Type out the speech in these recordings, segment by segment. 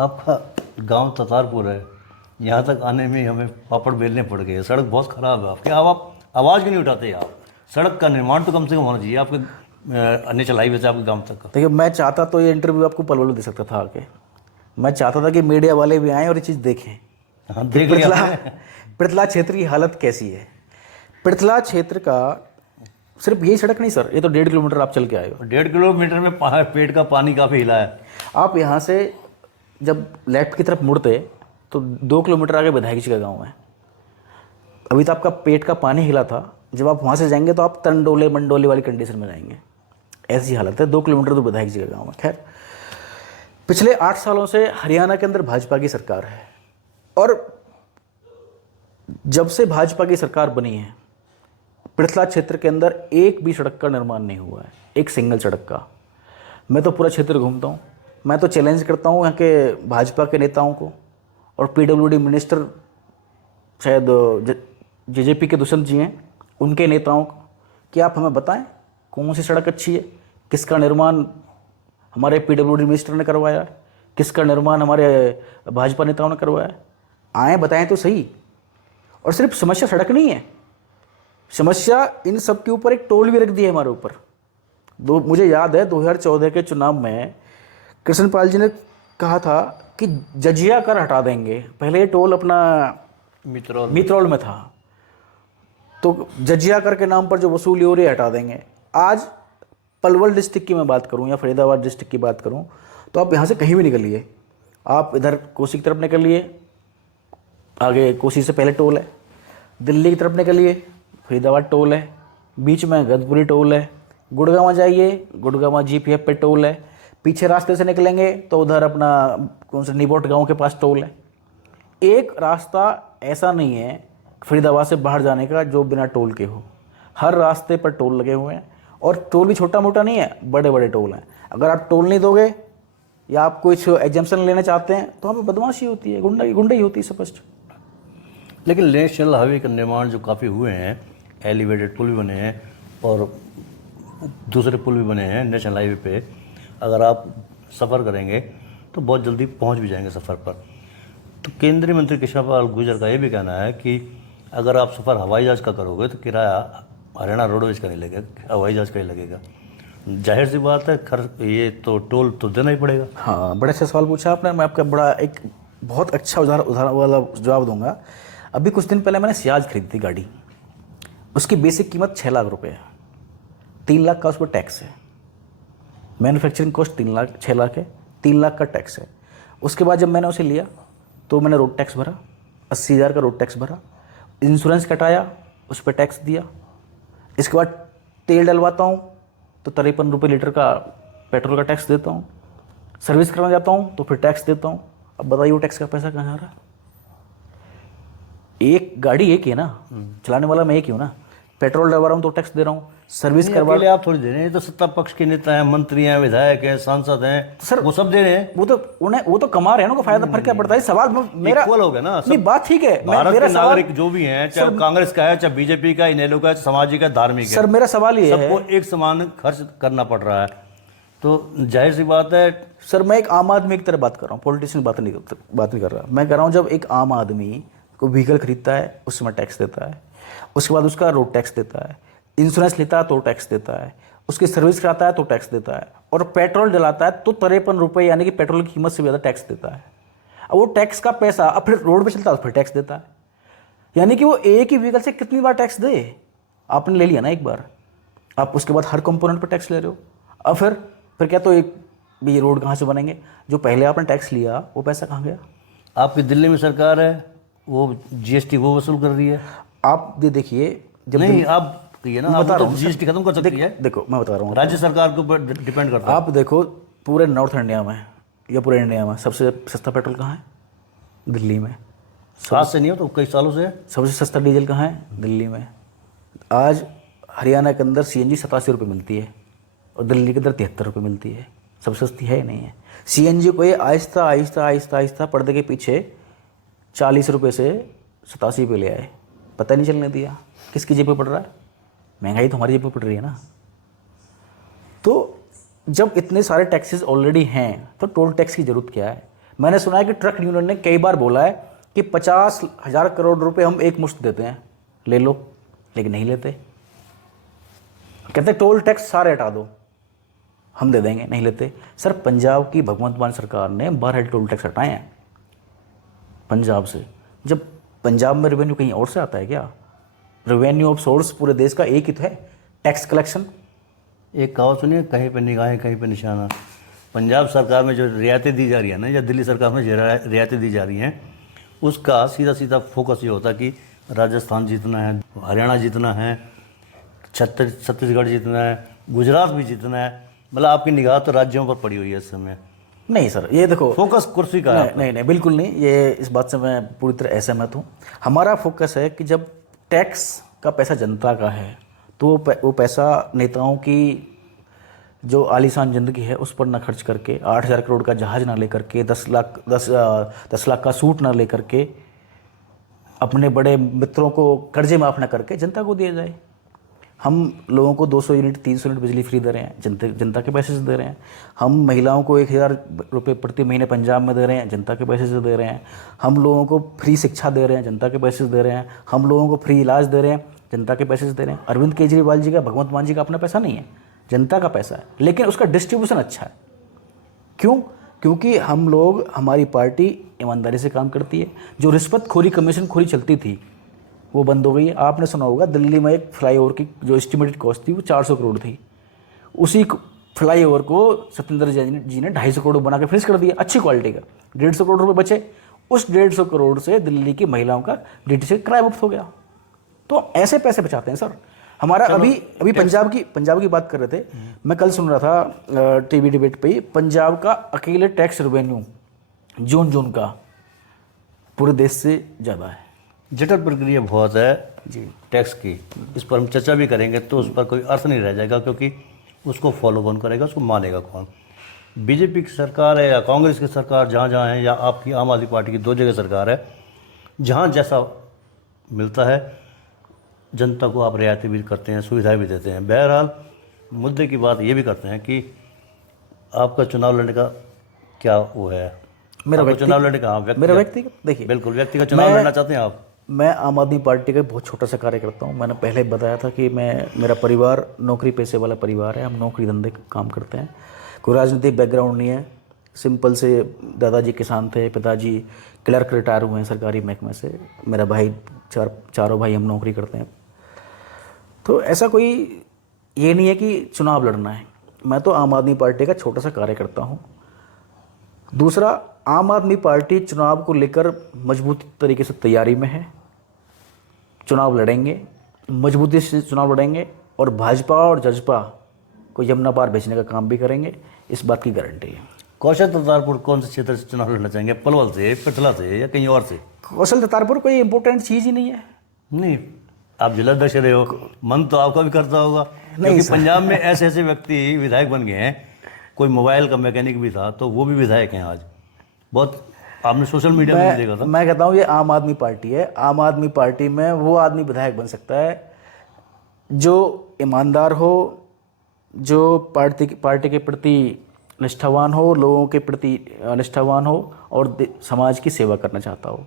आपका गांव ततारपुर है, यहाँ तक आने में हमें पापड़ बेलने पड़ गए। सड़क बहुत ख़राब है आपकी। अब आप आवाज़ क्यों नहीं उठाते यार? सड़क का निर्माण तो कम से कम होना चाहिए आपके नेशनल हाईवे से आपके गांव तक का। देखिए, मैं चाहता तो ये इंटरव्यू आपको पलवल में दे सकता था आके। मैं चाहता था कि मीडिया वाले भी आएँ और ये चीज़ देखें। हाँ, देख लिया आपने। पृथला क्षेत्र की हालत कैसी है। पृथला क्षेत्र का सिर्फ यही सड़क नहीं सर, ये तो 1.5 किलोमीटर आप चल के आए हो। 1.5 किलोमीटर में पेट का पानी काफ़ी हिला है। आप यहाँ से जब लेफ्ट की तरफ मुड़ते तो 2 किलोमीटर आगे विधायक जी का गाँव है। अभी तो आपका पेट का पानी हिला था, जब आप वहाँ से जाएंगे तो आप तंडोले मंडोले वाली कंडीशन में जाएंगे। ऐसी हालत है। 2 किलोमीटर तो विधायक जी का गाँव है। खैर, पिछले 8 सालों से हरियाणा के अंदर भाजपा की सरकार है, और जब से भाजपा की सरकार बनी है पृथला क्षेत्र के अंदर एक भी सड़क का निर्माण नहीं हुआ है, एक सिंगल सड़क का। मैं तो पूरा क्षेत्र घूमता हूँ, मैं तो चैलेंज करता हूँ यहाँ के भाजपा के नेताओं को और पीडब्ल्यूडी मिनिस्टर, शायद जेजेपी के दुष्यंत जी हैं, उनके नेताओं को, कि आप हमें बताएं कौन सी सड़क अच्छी है, किसका निर्माण हमारे पीडब्ल्यूडी मिनिस्टर ने करवाया है, किसका निर्माण हमारे भाजपा नेताओं ने करवाया है। आए बताएं तो सही। और सिर्फ समस्या सड़क नहीं है, समस्या इन सब के ऊपर एक टोल भी रख दी है हमारे ऊपर। मुझे याद है 2014 के चुनाव में कृष्णपाल जी ने कहा था कि जजिया कर हटा देंगे। पहले ये टोल अपना मित्रौल में था, तो जजिया कर के नाम पर जो वसूली हो रही है हटा देंगे। आज पलवल डिस्ट्रिक्ट की मैं बात करूं या फरीदाबाद डिस्ट्रिक्ट की बात करूं, तो आप यहाँ से कहीं भी निकलिए, आप इधर कोसी की तरफ निकलिए, आगे कोसी से पहले टोल है, दिल्ली की तरफ निकलिए, फरीदाबाद टोल है, बीच में गदपुरी टोल है, गुड़गांव जाइए, गुड़गांव जीपीएफ पे टोल है, पीछे रास्ते से निकलेंगे तो उधर अपना कौन सा निबोट गांव के पास टोल है। एक रास्ता ऐसा नहीं है फरीदाबाद से बाहर जाने का जो बिना टोल के हो। हर रास्ते पर टोल लगे हुए हैं, और टोल भी छोटा मोटा नहीं है, बड़े बड़े टोल हैं। अगर आप टोल नहीं दोगे या आप कुछ एग्जाम्पशन लेना चाहते हैं तो हमें बदमाशी होती है, गुंडाई होती है स्पष्ट। लेकिन नेशनल हाईवे का निर्माण जो काफ़ी हुए हैं, एलिवेटेड पुल भी बने हैं और दूसरे पुल भी बने हैं नेशनल हाईवे पे, अगर आप सफ़र करेंगे तो बहुत जल्दी पहुंच भी जाएंगे सफ़र पर। तो केंद्रीय मंत्री कृष्ण पाल गुर्जर का ये भी कहना है कि अगर आप सफ़र हवाई जहाज़ का करोगे तो किराया हरियाणा रोडवेज का नहीं लगेगा, हवाई जहाज़ का ही लगेगा। जाहिर सी बात है, ये तो टोल तो देना ही पड़ेगा। हाँ, बड़ा अच्छा सवाल पूछा आपने। मैं आपका बड़ा एक बहुत अच्छा उदाहरण वाला जवाब दूंगा। अभी कुछ दिन पहले मैंने सियाज खरीदी थी गाड़ी, उसकी बेसिक कीमत 6 लाख रुपए है, 3 लाख का उस पर टैक्स है। मैन्युफैक्चरिंग कॉस्ट 6 लाख है, 3 लाख का टैक्स है। उसके बाद जब मैंने उसे लिया तो मैंने रोड टैक्स भरा, 80,000 का रोड टैक्स भरा, इंश्योरेंस कटाया, उस पर टैक्स दिया। इसके बाद तेल डलवाता हूँ तो 53 रुपये लीटर का पेट्रोल का टैक्स देता हूँ, सर्विस कराने जाता हूँ तो फिर टैक्स देता हूँ। अब बताइए वो टैक्स का पैसा कहाँ जा रहा है? एक गाड़ी एक ही है ना, चलाने वाला मैं एक ही हूँ ना। पेट्रोल डलवा रहा हूँ तो टैक्स दे रहा हूँ, सर्विस करवा। आप थोड़ी दे रहे हैं, तो सत्ता पक्ष के नेता हैं, मंत्री हैं, विधायक हैं, सांसद हैं, तो सर वो सब दे रहे हैं। वो तो कमा रहे हैं ना, को फायदा फर्क क्या पड़ता है? सवाल मेरा इक्वल हो गया ना। नहीं, बात ठीक है। भारत मेरा के नागरिक जो भी हैं, चाहे कांग्रेस का है, चाहे बीजेपी का, इनेलो का, सामाजिक है, धार्मिक है, सर मेरा सवाल ये है, सबको एक समान खर्च करना पड़ रहा है। तो जाहिर सी बात है सर, मैं एक आम आदमी की तरह बात कर रहा हूँ, पॉलिटिशियन बात नहीं कर रहा। मैं कह रहा हूँ जब एक आम आदमी को व्हीकल खरीदता है उसमें टैक्स देता है, उसके बाद उसका रोड टैक्स देता है, इंश्योरेंस लेता है तो टैक्स देता है, उसकी सर्विस कराता है तो टैक्स देता है, और पेट्रोल डलाता है तो 53 रुपये यानी कि पेट्रोल की कीमत से ज़्यादा टैक्स देता है। अब वो टैक्स का पैसा अब फिर रोड पे चलता है तो फिर टैक्स देता है। यानी कि वो एक ही व्हीकल से कितनी बार टैक्स दे? आपने ले लिया ना एक बार, आप उसके बाद हर कंपोनेंट पर टैक्स ले रहे हो। अब फिर क्या, तो एक भी ये रोड कहाँ से बनेंगे? जो पहले आपने टैक्स लिया वो पैसा कहाँ गया? आपकी दिल्ली में सरकार है, वो जीएसटी वो वसूल कर रही है। आप ये देखिए, जब नहीं आप ये ना, आप तो जीएसटी खत्म कर सकती है। देखो मैं बता रहा हूँ, राज्य सरकार के ऊपर डिपेंड करता है। आप देखो पूरे नॉर्थ इंडिया में या पूरे इंडिया में सबसे सस्ता पेट्रोल कहाँ है? दिल्ली में। आज से नहीं हो तो कई सालों से। सबसे सस्ता डीजल कहाँ है? दिल्ली में। आज हरियाणा के अंदर सीएनजी 87 रुपये मिलती है और दिल्ली के अंदर 73 रुपये मिलती है। सबसे सस्ती है ही नहीं है। सीएनजी को ये आहिस्ता आहिस्ता आहिस्ता आहिस्ता पर्दे के पीछे 40 रुपये से 87 पे ले आए, पता नहीं चलने दिया। किसकी जेब पे पड़ रहा है? महंगाई तो हमारी जेब पे पड़ रही है ना। तो जब इतने सारे टैक्सेस ऑलरेडी हैं तो टोल टैक्स की ज़रूरत क्या है? मैंने सुना है कि ट्रक यूनियन ने कई बार बोला है कि 50,000 करोड़ रुपए हम एक मुश्त देते हैं, ले लो, लेकिन नहीं लेते। कहते टोल टैक्स सारे हटा दो, हम दे देंगे, नहीं लेते। सर पंजाब की भगवंत मान सरकार ने 12 टोल टैक्स हटाए हैं पंजाब से। जब पंजाब में रेवेन्यू कहीं और से आता है क्या? रेवेन्यू ऑफ सोर्स पूरे देश का एक ही तो है, टैक्स कलेक्शन। एक कहावत सुनिए, कहीं पे निगाहें कहीं पे निशाना। पंजाब सरकार में जो रियायतें दी जा रही है ना, या दिल्ली सरकार में जो रियायतें दी जा रही हैं, उसका सीधा सीधा फोकस ये होता कि राजस्थान जीतना है, हरियाणा जीतना है, छत्तीसगढ़ जीतना है, गुजरात भी जीतना है। मतलब आपकी निगाह तो राज्यों पर पड़ी हुई है इस समय। नहीं सर, ये देखो फोकस कुर्सी का है। नहीं, बिल्कुल नहीं, ये इस बात से मैं पूरी तरह असहमत हूँ। हमारा फोकस है कि जब टैक्स का पैसा जनता का है तो वो पैसा नेताओं की जो आलीशान ज़िंदगी है उस पर ना खर्च करके, 8,000 करोड़ का जहाज़ ना लेकर के, 10 लाख का सूट ना लेकर के, अपने बड़े मित्रों को कर्जे माफ़ ना करके जनता को दिया जाए। हम लोगों को 200 यूनिट 300 यूनिट बिजली फ्री दे रहे हैं, जनता के पैसे से दे रहे हैं। हम महिलाओं को 1,000 रुपये प्रति महीने पंजाब में दे रहे हैं, जनता के पैसे से दे रहे हैं। हम लोगों को फ्री शिक्षा दे रहे हैं, जनता के पैसे से दे रहे हैं। हम लोगों को फ्री इलाज दे रहे हैं, जनता के पैसे से दे रहे हैं। अरविंद केजरीवाल जी का, भगवंत मान जी का अपना पैसा नहीं है, जनता का पैसा है, लेकिन उसका डिस्ट्रीब्यूशन अच्छा है। क्यों? क्योंकि हम लोग, हमारी पार्टी ईमानदारी से काम करती है। जो रिश्वतखोरी, कमीशन खोरी चलती थी वो बंद हो गई है। आपने सुना होगा दिल्ली में एक फ्लाईओवर की जो एस्टिमेटेड कॉस्ट थी वो 400 करोड़ थी। उसी फ्लाईओवर को सत्येंद्र जी ने 250 करोड़ बना के फिनिश कर दिया, अच्छी क्वालिटी का। 150 करोड़ रुपए बचे। उस 150 करोड़ से दिल्ली की महिलाओं का डीटी से किराया मुक्त हो गया। तो ऐसे पैसे बचाते हैं सर। हमारा अभी पंजाब की बात कर रहे थे। मैं कल सुन रहा था टीवी डिबेट पे ही, पंजाब का अकेले टैक्स रेवेन्यू जून का पूरे देश से ज़्यादा है। जटिल प्रक्रिया बहुत है जी टैक्स की। इस पर हम चर्चा भी करेंगे तो उस पर कोई अर्थ नहीं रह जाएगा, क्योंकि उसको फॉलो कौन करेगा, उसको मानेगा कौन। बीजेपी की सरकार है या कांग्रेस की सरकार, जहाँ जहाँ है, या आपकी आम आदमी पार्टी की 2 जगह सरकार है, जहाँ जैसा मिलता है जनता को आप रियायतें भी करते हैं, सुविधाएं भी देते हैं। बहरहाल मुद्दे की बात ये भी करते हैं कि आपका चुनाव लड़ने का क्या वो है, मेरा चुनाव लड़ने का व्यक्तिगत, देखिए बिल्कुल व्यक्ति का चुनाव लड़ना चाहते हैं आप। मैं आम आदमी पार्टी का बहुत छोटा सा कार्य करता हूँ। मैंने पहले बताया था कि मेरा परिवार नौकरी पेशे वाला परिवार है। हम नौकरी धंधे का काम करते हैं, कोई राजनीतिक बैकग्राउंड नहीं है। सिंपल से दादाजी किसान थे, पिताजी क्लर्क रिटायर हुए हैं सरकारी महकमे से, मेरा भाई, चारों भाई हम नौकरी करते हैं। तो ऐसा कोई ये नहीं है कि चुनाव लड़ना है। मैं तो आम आदमी पार्टी का छोटा सा कार्य करता हूँ। दूसरा, आम आदमी पार्टी चुनाव को लेकर मजबूत तरीके से तैयारी में है। चुनाव लड़ेंगे, मजबूती से चुनाव लड़ेंगे, और भाजपा और जजपा को यमुना पार भेजने का काम भी करेंगे, इस बात की गारंटी है। कौशल ततारपुर कौन से क्षेत्र से चुनाव लड़ना चाहेंगे, पलवल से, पिथला से, या कहीं और से? कौशल ततारपुर कोई इंपॉर्टेंट चीज़ ही नहीं है। नहीं, आप जिलाध्यक्ष रहे हो, मन तो आपका भी करता होगा, क्योंकि पंजाब में ऐसे ऐसे व्यक्ति विधायक बन गए हैं। कोई मोबाइल का मैकेनिक भी था तो वो भी विधायक हैं आज। बहुत आपने सोशल मीडिया में देखा था। मैं कहता हूँ ये आम आदमी पार्टी है। आम आदमी पार्टी में वो आदमी विधायक बन सकता है जो ईमानदार हो, जो पार्टी के प्रति निष्ठावान हो, लोगों के प्रति निष्ठावान हो, और समाज की सेवा करना चाहता हो।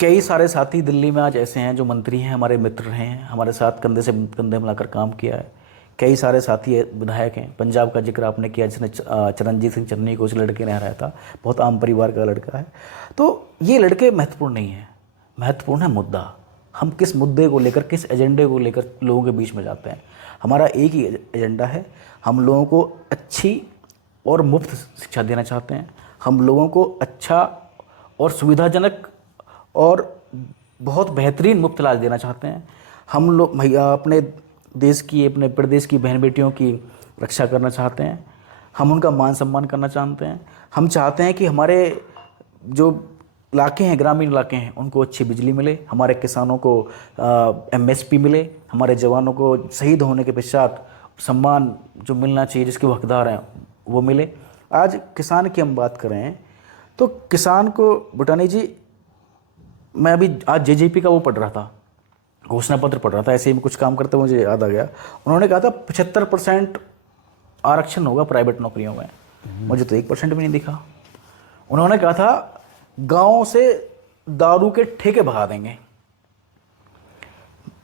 कई सारे साथी दिल्ली में आज ऐसे हैं जो मंत्री हैं, हमारे मित्र हैं, हमारे साथ कंधे से कंधे मिलाकर काम किया है। कई सारे साथी विधायक हैं। पंजाब का जिक्र आपने किया, जिसने चरणजीत सिंह चन्नी को उस लड़के ने हराया था, बहुत आम परिवार का लड़का है। तो ये लड़के महत्वपूर्ण नहीं है, महत्वपूर्ण है मुद्दा। हम किस मुद्दे को लेकर, किस एजेंडे को लेकर लोगों के बीच में जाते हैं। हमारा एक ही एजेंडा है, हम लोगों को अच्छी और मुफ्त शिक्षा देना चाहते हैं। हम लोगों को अच्छा और सुविधाजनक और बहुत बेहतरीन मुफ्त इलाज देना चाहते हैं। हम लोग अपने देश की, अपने प्रदेश की बहन बेटियों की रक्षा करना चाहते हैं। हम उनका मान सम्मान करना चाहते हैं। हम चाहते हैं कि हमारे जो इलाके हैं, ग्रामीण इलाके हैं, उनको अच्छी बिजली मिले, हमारे किसानों को MSP मिले, हमारे जवानों को शहीद होने के पश्चात सम्मान जो मिलना चाहिए, जिसके वो हकदार हैं, वो मिले। आज किसान की हम बात कर रहे हैं तो किसान को, बुटानी जी, मैं अभी आज JJP का वो पढ़ रहा था, घोषणा पत्र पढ़ रहा था, ऐसे ही कुछ काम करते मुझे याद आ गया। उन्होंने कहा था 75% आरक्षण होगा प्राइवेट नौकरियों में। मुझे तो 1% भी नहीं दिखा। उन्होंने कहा था गांव से दारू के ठेके भगा देंगे।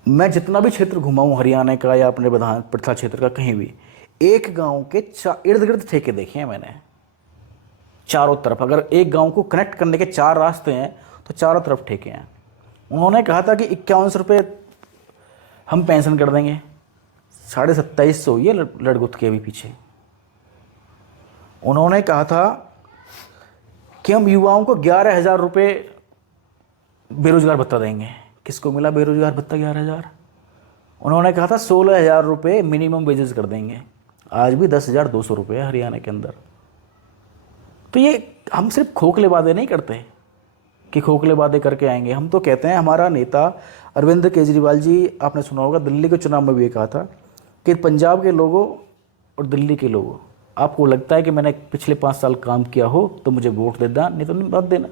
मैं जितना भी क्षेत्र घुमा हूँ हरियाणा का या अपने पृथला क्षेत्र का, कहीं भी एक गांव के इर्द गिर्द ठेके देखे हैं मैंने, चारों तरफ। अगर एक गांव को कनेक्ट करने के 4 रास्ते हैं तो चारों तरफ ठेके हैं। उन्होंने कहा था कि 51 रुपये हम पेंशन कर देंगे, 2750 हुई है लड़गुत के अभी पीछे। उन्होंने कहा था कि हम युवाओं को 11,000 रुपये बेरोजगार भत्ता देंगे। किसको मिला बेरोजगार भत्ता 11,000? उन्होंने कहा था 16,000 रुपये मिनिमम वेजेस कर देंगे। आज भी 10,200 रुपये है हरियाणा के अंदर। तो ये हम सिर्फ खोखले वादे नहीं करते कि खोखले वादे करके आएंगे, हम तो कहते हैं। हमारा नेता अरविंद केजरीवाल जी, आपने सुना होगा, दिल्ली के चुनाव में भी ये कहा था कि पंजाब के लोगों और दिल्ली के लोगों, आपको लगता है कि मैंने पिछले 5 साल काम किया हो तो मुझे वोट देना, नहीं तो नहीं मत देना।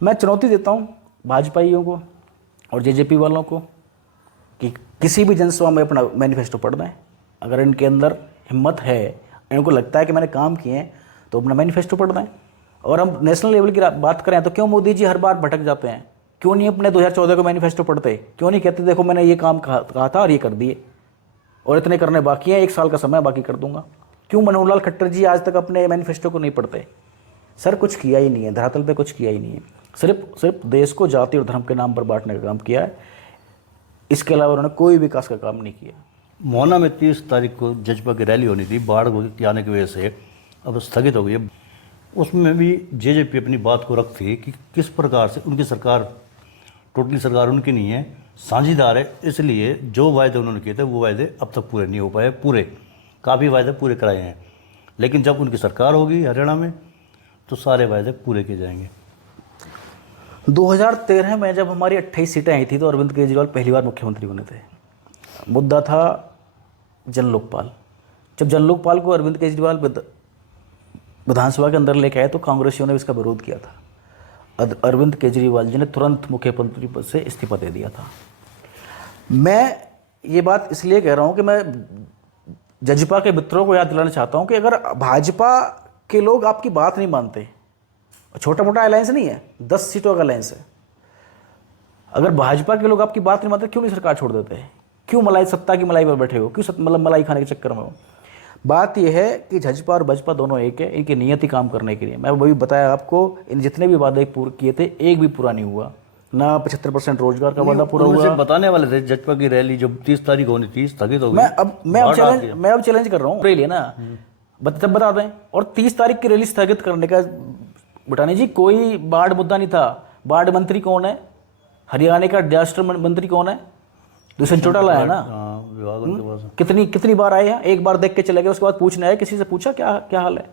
मैं चुनौती देता हूँ भाजपाइयों को और जेजेपी वालों को कि किसी भी जनसभा में अपना मैनिफेस्टो पढ़ दें। अगर इनके अंदर हिम्मत है, इनको लगता है कि मैंने काम किए हैं, तो अपना मैनिफेस्टो पढ़ दें। और हम नेशनल लेवल की बात करें तो क्यों मोदी जी हर बार भटक जाते हैं? क्यों नहीं अपने 2014 को मैनिफेस्टो पढ़ते? क्यों नहीं कहते देखो मैंने ये काम कहा था और ये कर दिए, और इतने करने बाकी हैं, 1 साल का समय बाकी कर दूंगा? क्यों मनोहर लाल खट्टर जी आज तक अपने मैनिफेस्टो को नहीं पढ़ते? सर कुछ किया ही नहीं है, धरातल पे कुछ किया ही नहीं है। सिर्फ देश को जाति और धर्म के नाम पर बांटने का काम किया है। इसके अलावा उन्होंने कोई विकास का काम नहीं किया। मोहना में 30 तारीख को जजपा की रैली होनी थी, बाढ़ के आने की वजह से अब स्थगित हो गई है। उसमें भी जेजेपी अपनी बात को रखती है कि किस प्रकार से उनकी सरकार, टोटली सरकार उनकी नहीं है, साझीदार है। इसलिए जो वायदे उन्होंने किए थे वो वायदे अब तक पूरे नहीं हो पाए। काफ़ी वायदे पूरे कराए हैं, लेकिन जब उनकी सरकार होगी हरियाणा में तो सारे वायदे पूरे किए जाएंगे। 2013 में जब हमारी 28 सीटें आई थी तो अरविंद केजरीवाल पहली बार मुख्यमंत्री बने थे। मुद्दा था जन लोकपाल। जब जन लोकपाल को अरविंद केजरीवाल विधानसभा के अंदर लेके आए तो कांग्रेसियों ने इसका विरोध किया था। अरविंद केजरीवाल जी ने तुरंत मुख्यमंत्री पद से इस्तीफा दे दिया था। मैं ये बात इसलिए कह रहा हूँ कि मैं जजपा के मित्रों को याद दिलाना चाहता हूँ कि अगर भाजपा के लोग आपकी बात नहीं मानते, छोटा मोटा अलायंस नहीं है, 10 सीटों का अलायंस है, अगर भाजपा के लोग आपकी बात नहीं मानते क्यों नहीं सरकार छोड़ देते? क्यों मलाई सत्ता की मलाई पर बैठे हो? क्यों मतलब मलाई खाने के चक्कर में हो? बात यह है कि जजपा और बसपा दोनों एक है, इनकी नियत ही काम करने के लिए। मैं वही बताया आपको, इन जितने भी वादे पूरे किए थे एक भी पूरा नहीं हुआ। ना 75% रोजगार का वादा पूरा हुआ। बताने वाले थे जजपा की रैली जो 30 तारीख होनी थी स्थगित हो गई। मैं अब चैलेंज कर रहा हूँ रैली ना, तब बता दें। और 30 तारीख की रैली स्थगित करने का बटानी जी कोई बाढ़ मुद्दा नहीं था। बाढ़ मंत्री कौन है? हरियाणा का डिजास्टर मंत्री कौन है? दुष्यंत चौटाला है ना। विभाग उनके पास। कितनी बार आए हैं? एक बार देख के चले गए, उसके बाद पूछने आए, किसी से पूछा क्या हाल है?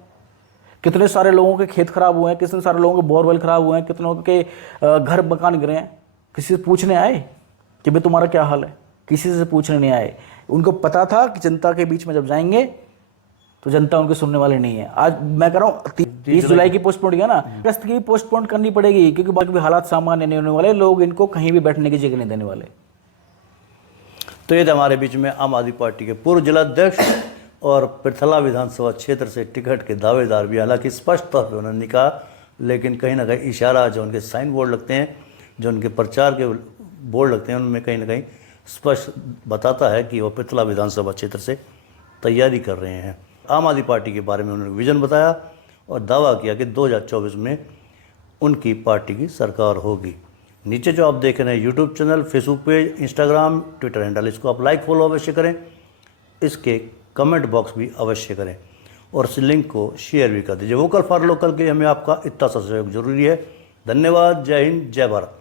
कितने सारे लोगों के खेत खराब हुए हैं, कितने सारे लोगों के बोरवेल खराब हुए हैं, कितने लोगों के घर मकान गिरे हैं? किसी से पूछने आए कि भाई तुम्हारा क्या हाल है? किसी से पूछने नहीं आए। उनको पता था कि जनता के बीच में जब जाएंगे तो जनता उनके सुनने वाले नहीं है। आज मैं कह रहा हूँ 30 जुलाई की पोस्टपोन किया ना, अगस्त की भी पोस्टपोन करनी पड़ेगी, क्योंकि बाकी भी हालात सामान्य नहीं होने वाले। लोग इनको कहीं भी बैठने की जगह नहीं देने वाले। तो ये थे हमारे बीच में आम आदमी पार्टी के पूर्व जिलाध्यक्ष और पृथला विधानसभा क्षेत्र से टिकट के दावेदार भी। हालांकि स्पष्ट तौर पर उन्होंने नहीं कहा, लेकिन कहीं ना कहीं इशारा, जो उनके साइन बोर्ड लगते हैं, जो उनके प्रचार के बोर्ड लगते हैं, उनमें कहीं ना कहीं स्पष्ट बताता है कि वो पृथला विधानसभा क्षेत्र से तैयारी कर रहे हैं। आम आदमी पार्टी के बारे में उन्होंने विजन बताया और दावा किया कि 2024 में उनकी पार्टी की सरकार होगी। नीचे जो आप देख रहे हैं YouTube channel, Facebook page, Instagram, Twitter handle, इसको आप लाइक फॉलो अवश्य करें। इसके कमेंट बॉक्स भी अवश्य करें और इस लिंक को शेयर भी कर दीजिए। वोकल फॉर लोकल के हमें आपका इतना सा सहयोग जरूरी है। धन्यवाद। जय हिंद, जय भारत।